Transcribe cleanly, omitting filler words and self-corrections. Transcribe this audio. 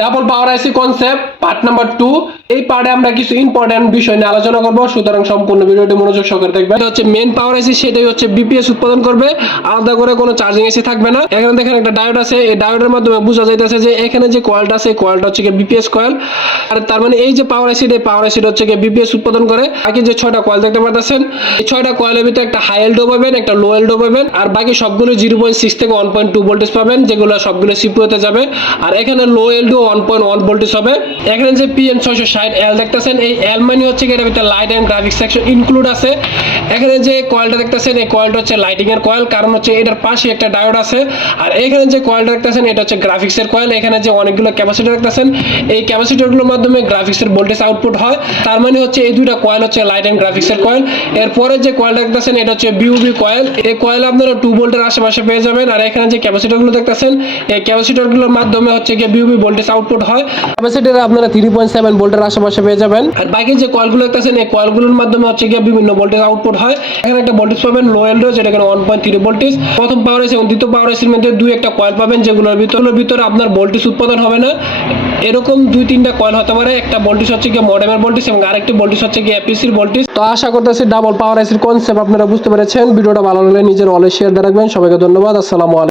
Double পাওয়ার আইসি concept part number 2। এই পার্টে আমরা কিছু ইম্পর্টেন্ট বিষয় নিয়ে আলোচনা করব, সুতরাং সম্পূর্ণ ভিডিওটি মনোযোগ সহকারে দেখবেন। এটা হচ্ছে মেইন পাওয়ার আইসি, সেটাই হচ্ছে বিপিএস উৎপাদন করবে, আলাদা করে কোনো চার্জিং আইসি থাকবে না। এখানে দেখেন একটা ডায়োড আছে, এই ডায়োডের মাধ্যমে বোঝা যাইতেছে যে এখানে যে কয়েলটা আছে এই কয়েলটা হচ্ছে বিপিএস কয়েল। আর তার মানে এই যে পাওয়ার আইসি, এই পাওয়ার আইসি হচ্ছে বিপিএস উৎপাদন করে। বাকি যে 6টা কয়েল দেখতে পাচ্ছেন, এই 6টা কয়েলের ভিতরে একটা হাই এলডো পাবেন, একটা লো এলডো পাবেন, আর বাকি সবগুলো 0.6 থেকে 1.2 ভোল্টেজ পাবেন, যেগুলো সবগুলো সিপিইউতে যাবে। আর এখানে লো এলডো 1.1 ভোল্টেজ হবে। এখানে যে PM660L দেখতেছেন, এই এল মানে হচ্ছে এর ভিতরে light and graphics section include আছে। এখানে যে কয়েলটা দেখতেছেন, এই কয়েলটা হচ্ছে লাইটিং এর কয়েল, কারণ হচ্ছে এটার পাশে একটা ডায়োড আছে। আর এখানে যে কয়েলটা দেখতেছেন, এটা হচ্ছে গ্রাফিক্স এর কয়েল। এখানে যে অনেকগুলো ক্যাপাসিটর দেখতেছেন, এই ক্যাপাসিটর গুলোর মাধ্যমে গ্রাফিক্স এর ভোল্টেজ আউটপুট হয়। তার মানে হচ্ছে এই দুইটা কয়েল হচ্ছে লাইট এন্ড গ্রাফিক্স এর কয়েল। এরপরে যে কয়েলটা দেখতেছেন, এটা হচ্ছে বিউবি কয়েল। এই কয়েল আপনারা 2 ভোল্টের আশেপাশে পেয়ে যাবেন। আর এখানে যে ক্যাপাসিটর গুলো দেখতেছেন, এই ক্যাপাসিটর গুলোর মাধ্যমে হচ্ছে বিউবি ভোল্টেজ আউটপুট হয়। ক্যাপাসিটর আপনারা 3.7 ভোল্টের আশেপাশে পেয়ে যাবেন। আর বাকি যে কয়েলগুলো দেখতেছেন, এই কয়েলগুলোর মাধ্যমে হচ্ছে বিভিন্ন ভোল্টেজ আউটপুট হয়। এখানে একটা ভোল্টেজ পাবেন লো এলডো, যেটা এখানে 1.3 ভোল্টেজ। প্রথম পাওয়ার আইসি এবং দ্বিতীয় পাওয়ার আইসির মধ্যে দুই একটা কয়েল পাবেন, যেগুলোর ভিতরে আপনার ভোল্টেজ উৎপাদন হবে না। এরকম 2-3টা কয়েল হতে পারে। একটা ভোল্টেজ হচ্ছে মডেমের ভোল্টেজ এবং আরেকটি ভোল্টেজ হচ্ছে এপিসির ভোল্টেজ। তো আশা করতেছি ডাবল পাওয়ার আইসির কনসেপ্ট আপনারা বুঝতে পেরেছেন। ভিডিওটা ভালো লাগলে নিজের অলওয়েজ শেয়ার দিয়ে রাখবেন। সবাইকে ধন্যবাদ। আসসালামু আলাইকুম।